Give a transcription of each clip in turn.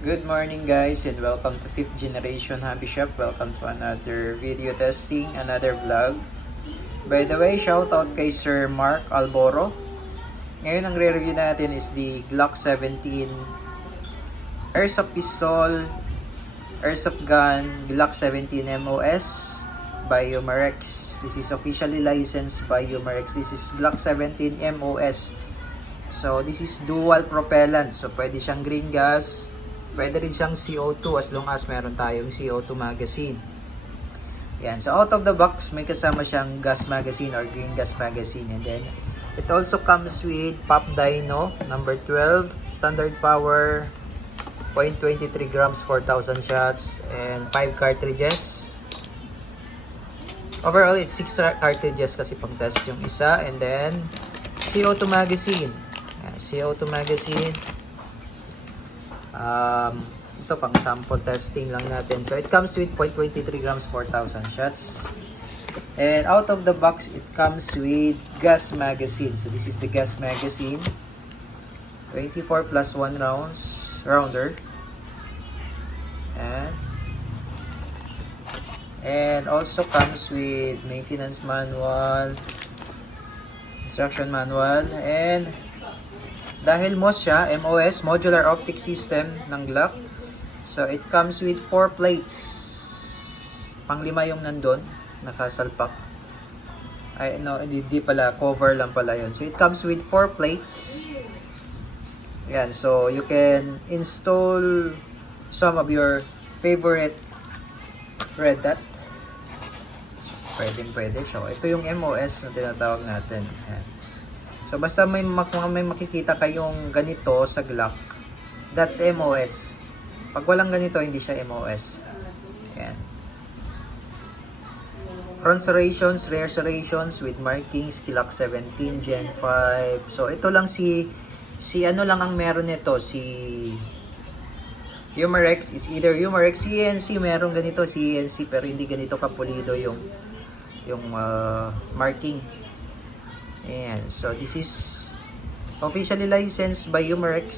Good morning guys and welcome to 5th Generation Hobby Shop. Welcome to another video testing, another vlog. By the way, shout out kay Sir Mark Alboro. Ngayon ang re-review natin is the Glock 17 Airsoft Pistol, Airsoft Gun, Glock 17 MOS by Umarex. This is officially licensed by Umarex. This is Glock 17 MOS. So this is dual propellant. So pwede siyang green gas, pwede rin siyang CO2 as long as meron tayong CO2 magazine. Yan. So out of the box, may kasama siyang gas magazine or green gas magazine. And then, it also comes with Pop Dyno number 12, standard power, 0.23 grams, 4,000 shots, and 5 cartridges. Overall, it's 6 cartridges kasi pang test yung isa. And then, CO2 magazine. Yan, CO2 magazine. Ito pang sample testing lang natin. So it comes with 0.23 grams, 4,000 shots. And out of the box, it comes with gas magazine. So this is the gas magazine. 24 plus 1 rounder. And also comes with maintenance manual, instruction manual, and dahil MOS siya, MOS, Modular Optic System ng Glock. So, it comes with 4 plates. Pang-5 yung nandun, nakasalpak. Ay, no, hindi pala, cover lang pala yun. So, it comes with 4 plates. Yan, so you can install some of your favorite red dot. Pwede. So, ito yung MOS na tinatawag natin. Yan. So, basta may makikita kayong ganito sa Glock, that's MOS. Pag walang ganito, hindi siya MOS. Ayan. Front serrations, rear serrations with markings, Glock 17 Gen 5. So, ito lang si ano lang ang meron nito, si Umarex is either Umarex CNC, meron ganito CNC pero hindi ganito kapulido yung marking. Ayan, so this is officially licensed by Umarex.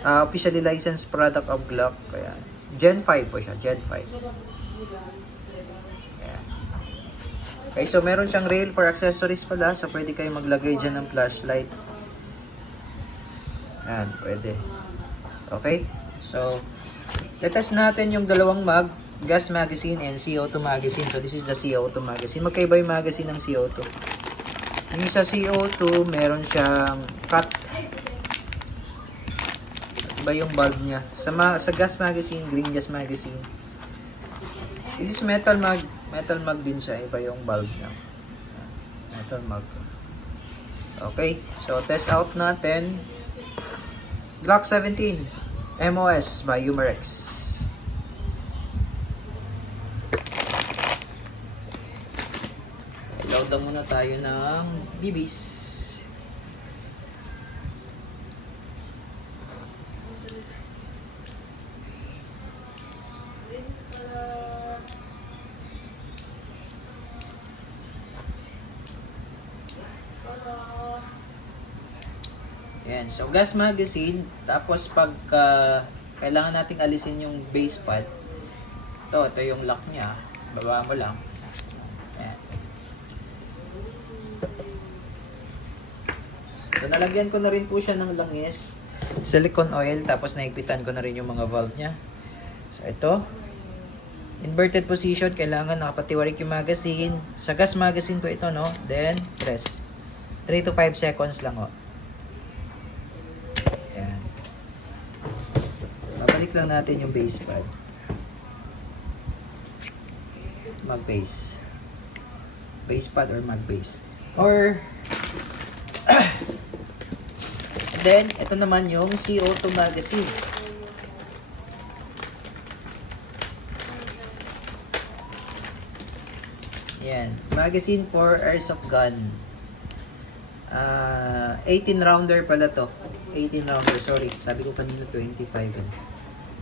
Officially licensed product of Glock. Ayan. Gen 5 po siya, Gen 5. Ayan. Okay, so meron siyang rail for accessories pala. So pwede kayo maglagay dyan ng flashlight. Ayan, pwede. Okay, so let's natin yung dalawang gas magazine and CO2 magazine. So this is the CO2 magazine. Magkaiba yung magazine ng CO2. Yung sa CO2, meron siyang cut. Iba yung bulb niya. Sa gas magazine, green gas magazine. This is metal mag din siya. Iba yung bulb niya. Metal mag. Okay, so test out natin. Glock 17 MOS by Umarex. Load lang muna tayo ng BBs. Ayan, so gas magazine. Tapos pag kailangan nating alisin yung base pad, ito yung lock niya. Baba mo lang. So, nalagyan ko na rin po siya ng langis, silicone oil, tapos naigpitan ko na rin yung mga valve niya. So, ito. Inverted position, kailangan nakapatiwarik yung magazine. Sa gas magazine po ito, no? Then, press. 3 to 5 seconds lang, oh. Ayan. Babalik lang natin yung base pad. Mag-base. Base pad or mag-base. Or, then, ito naman yung CO2 magazine. Yan. Magazine for airsoft gun. 18 rounder pala to. 18 rounder. Sorry. Sabi ko kanina 25.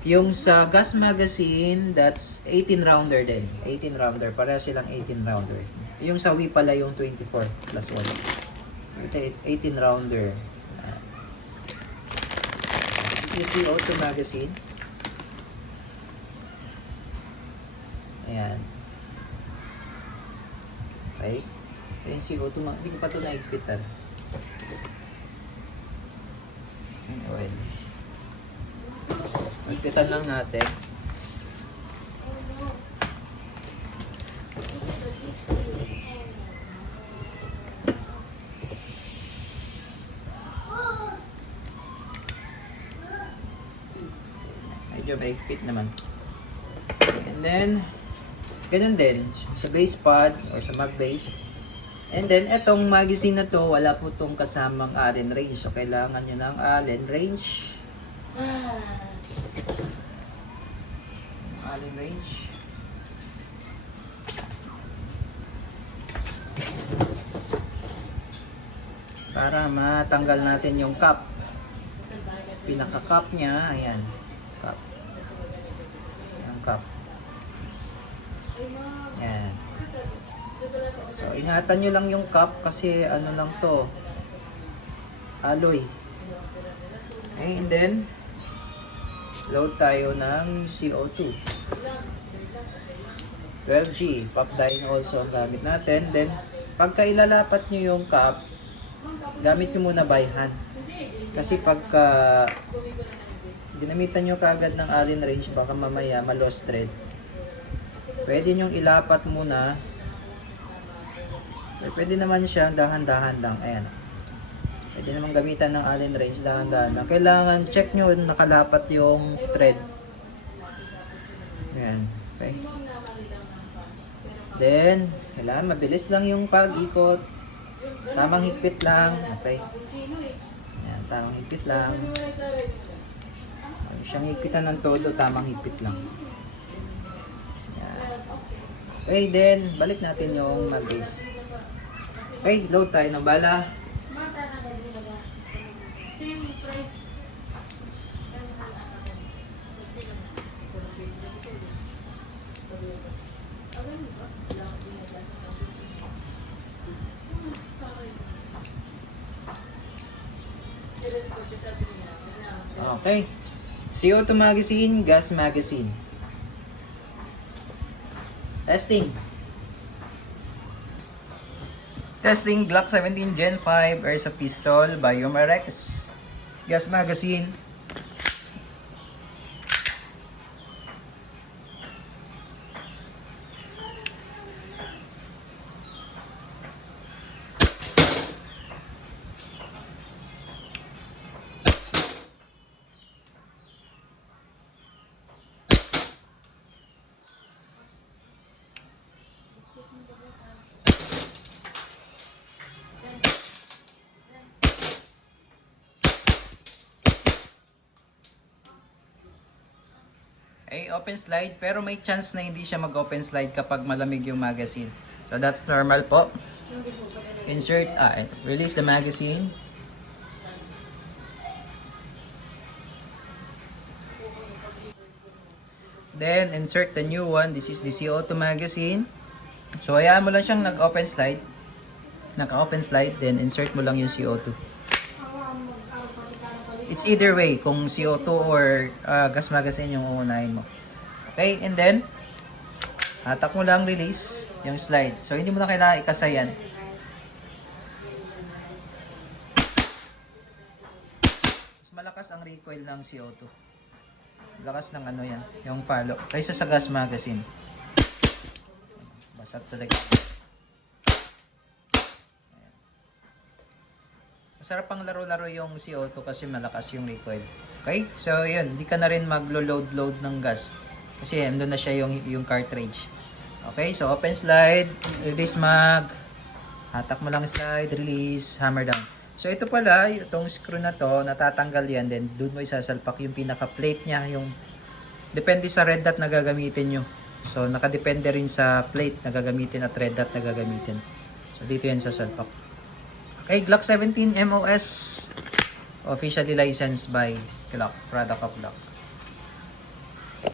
Yung sa gas magazine, that's 18 rounder din. 18 rounder. Para silang 18 rounder. Yung sa Wii pala yung 24 plus 1. Ito 18 rounder. the CO2 magazine. Ayan. Okay. Ito yung CO2 magazine. Hindi ko pa ito naigpitan. Ayan, oil. Igpitan lang natin. Medyo maigpit naman. And then, ganun din sa base pad or sa mag base. And then, etong magazine na to, wala po itong kasamang Allen wrench. So, kailangan nyo ng Allen wrench. Allen wrench. Para matanggal natin yung cap. Pinaka-cap niya, ayan. Cap. Yung cap. Ayan. So, ingatan nyo lang yung cap kasi ano lang to. Alloy. Okay, and then, load tayo ng CO2. 12G. Pop dyne also ang gamit natin. Then, pagka ilalapat nyo yung cap, gamit nyo muna by hand. Kasi pagka ginamitan nyo kaagad ng Allen wrench, baka mamaya ma-lost thread. Pwede nyo ilapat muna. Pwede naman siya dahan-dahan lang. Ayan. Pwede naman gamitan ng Allen wrench dahan-dahan lang. Kailangan check nyo nakalapat yung thread. Ayan. Okay. Then, kailangan mabilis lang yung pag-ikot. Tamang higpit lang. Okay. Ayan, tamang higpit lang. Siyang higpitan ng todo, tamang higpit lang. Ayan. Okay, then, balik natin yung mag-base. Okay, load tayo ng bala. Okay. CO2 magazine, gas magazine. Testing. Testing Glock 17 Gen 5 Airsoft Pistol by Umarex. Gas magazine. Ay, open slide, pero may chance na hindi siya mag-open slide kapag malamig yung magazine. So that's normal po. Insert, release the magazine. Then insert the new one. This is the CO2 magazine. So hayaan mo lang siyang nag-open slide. Naka-open slide, then insert mo lang yung CO2. It's either way, kung CO2 or gas magazine yung uunahin mo. Okay, and then, hatak mo lang release yung slide. So, hindi mo na kailangan ikasa yan. Mas malakas ang recoil ng CO2. Lakas ng ano yan, yung palo. Kaysa sa gas magazine. Basag talaga. Masarap pang laro-laro yung CO2 kasi malakas yung recoil. Okay? So, yun. Hindi ka na rin maglo-load ng gas. Kasi andun na siya yung cartridge. Okay? So, open slide. Release mag. Hatak mo lang slide. Release. Hammer down. So, ito pala, itong screw na to, natatanggal yan. Then, doon mo isasalpak yung pinaka-plate niya. Yung, depende sa red dot na gagamitin nyo. So, nakadepende rin sa plate na gagamitin at red dot na gagamitin. So, dito yan sasalpak. Okay, Glock 17 MOS, officially licensed by Glock, product of Glock.